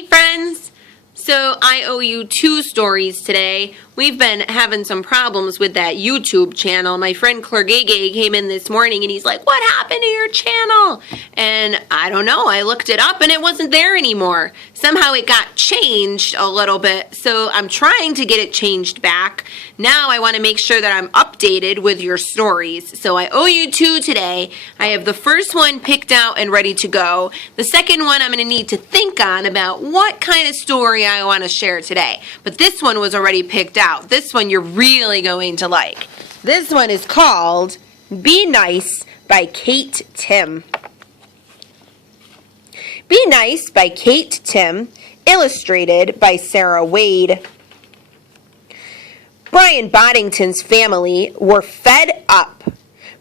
Hey friends! So I owe you 2 stories today. We've been having some problems with that YouTube channel. My friend Clergege came in this morning and he's like, "What happened to your channel?" And I don't know. I looked it up and it wasn't there anymore. Somehow it got changed a little bit. So I'm trying to get it changed back. Now I want to make sure that I'm updated with your stories. So I owe you 2 today. I have the first one picked out and ready to go. The second one I'm going to need to think on about what kind of story I want to share today. But this one was already picked out. This one you're really going to like. This one is called Be Nice by Kate Tym. Be Nice by Kate Tym, illustrated by Sarah Wade. Brian Boddington's family were fed up.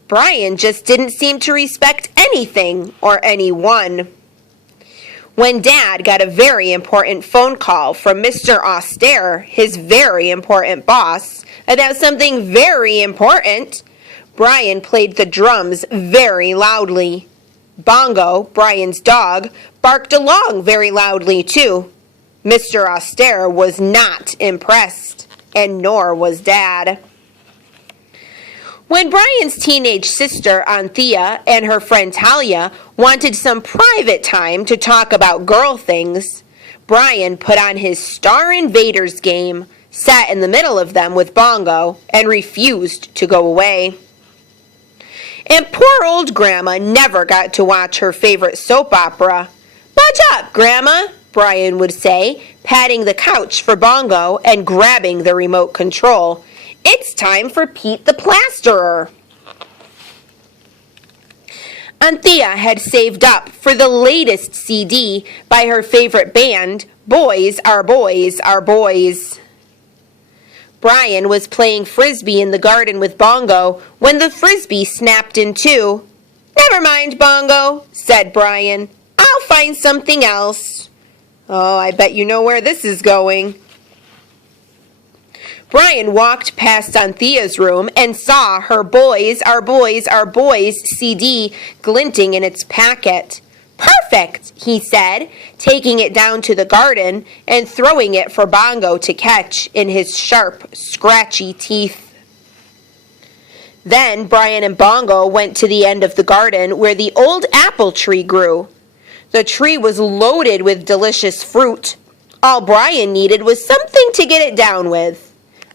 Brian just didn't seem to respect anything or anyone. When Dad got a very important phone call from Mr. Auster, his very important boss, about something very important, Brian played the drums very loudly. Bongo, Brian's dog, barked along very loudly too. Mr. Auster was not impressed, and nor was Dad. When Brian's teenage sister, Anthea, and her friend Talia wanted some private time to talk about girl things, Brian put on his Star Invaders game, sat in the middle of them with Bongo, and refused to go away. And poor old Grandma never got to watch her favorite soap opera. "Budge up, Grandma," Brian would say, patting the couch for Bongo and grabbing the remote control. "It's time for Pete the Plasterer." Anthea had saved up for the latest CD by her favorite band, Boys Are Boys Are Boys. Brian was playing frisbee in the garden with Bongo when the frisbee snapped in two. "Never mind, Bongo," said Brian. "I'll find something else." Oh, I bet you know where this is going. Brian walked past Anthea's room and saw her Boys Are Boys Are Boys CD glinting in its packet. "Perfect," he said, taking it down to the garden and throwing it for Bongo to catch in his sharp, scratchy teeth. Then Brian and Bongo went to the end of the garden where the old apple tree grew. The tree was loaded with delicious fruit. All Brian needed was something to get it down with.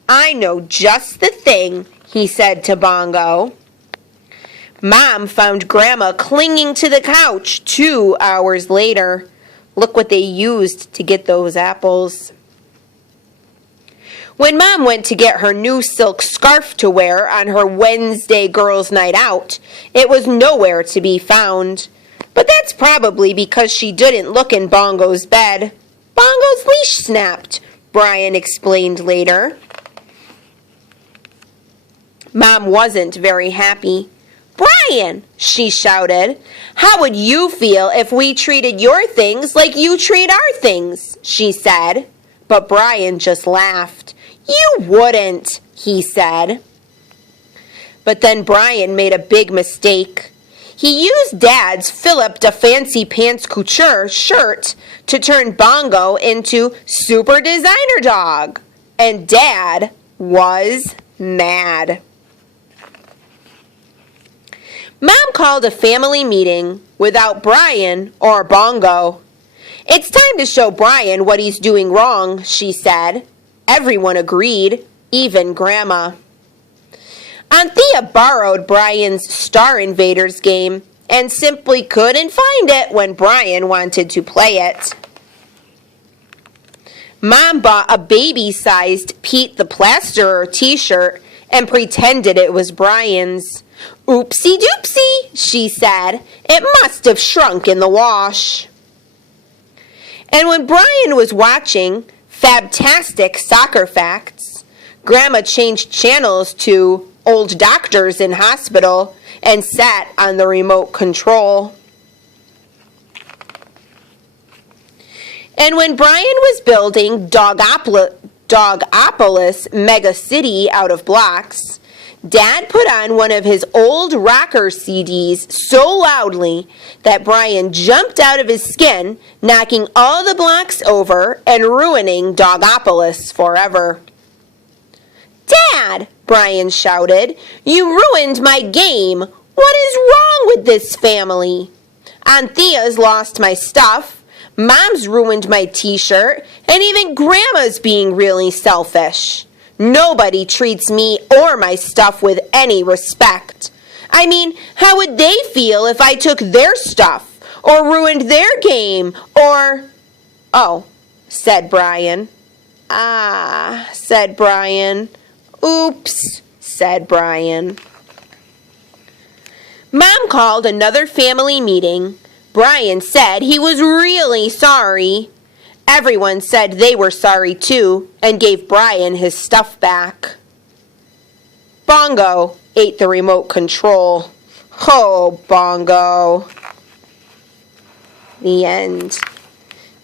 "I know just the thing," he said to Bongo. Mom found Grandma clinging to the couch 2 hours later. Look what they used to get those apples. When Mom went to get her new silk scarf to wear on her Wednesday girls' night out, it was nowhere to be found. But that's probably because she didn't look in Bongo's bed. "Bongo's leash snapped," Brian explained later. Mom wasn't very happy. "Brian," she shouted, "how would you feel if we treated your things like you treat our things?" she said. But Brian just laughed. "You wouldn't," he said. But then Brian made a big mistake. He used Dad's Philip de Fancy Pants Couture shirt to turn Bongo into Super Designer Dog. And Dad was mad. Mom called a family meeting without Brian or Bongo. "It's time to show Brian what he's doing wrong," she said. Everyone agreed, even Grandma. Anthea borrowed Brian's Star Invaders game and simply couldn't find it when Brian wanted to play it. Mom bought a baby-sized Pete the Plasterer t-shirt and pretended it was Brian's. "Oopsie doopsie," she said. "It must have shrunk in the wash." And when Brian was watching Fabtastic Soccer Facts, Grandma changed channels to Old Doctors in Hospital and sat on the remote control. And when Brian was building Dogopolis Mega City out of blocks, Dad put on one of his old rocker CDs so loudly that Brian jumped out of his skin, knocking all the blocks over and ruining Dogopolis forever. "Dad," Brian shouted, "you ruined my game. What is wrong with this family? Anthea's lost my stuff, Mom's ruined my t-shirt, and even Grandma's being really selfish. Nobody treats me or my stuff with any respect. I mean, how would they feel if I took their stuff, or ruined their game, or—" "Oh," said Brian. "Ah," said Brian. "Oops," said Brian. Mom called another family meeting. Brian said he was really sorry. Everyone said they were sorry too and gave Brian his stuff back. Bongo ate the remote control. Oh, Bongo. The end.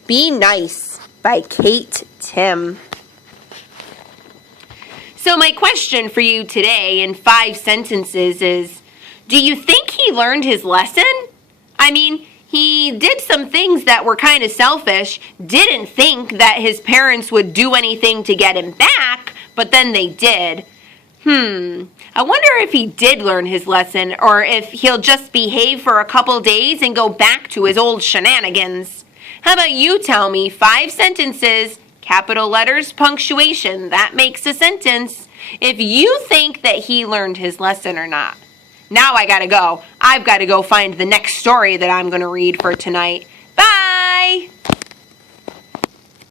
Be Nice by Kate Tym. So my question for you today in 5 sentences is, do you think he learned his lesson? I mean, he did some things that were kind of selfish, didn't think that his parents would do anything to get him back, but then they did. I wonder if he did learn his lesson, or if he'll just behave for a couple days and go back to his old shenanigans. How about you tell me 5 sentences, capital letters, punctuation, that makes a sentence, if you think that he learned his lesson or not. Now I gotta go. I've got to go find the next story that I'm going to read for tonight.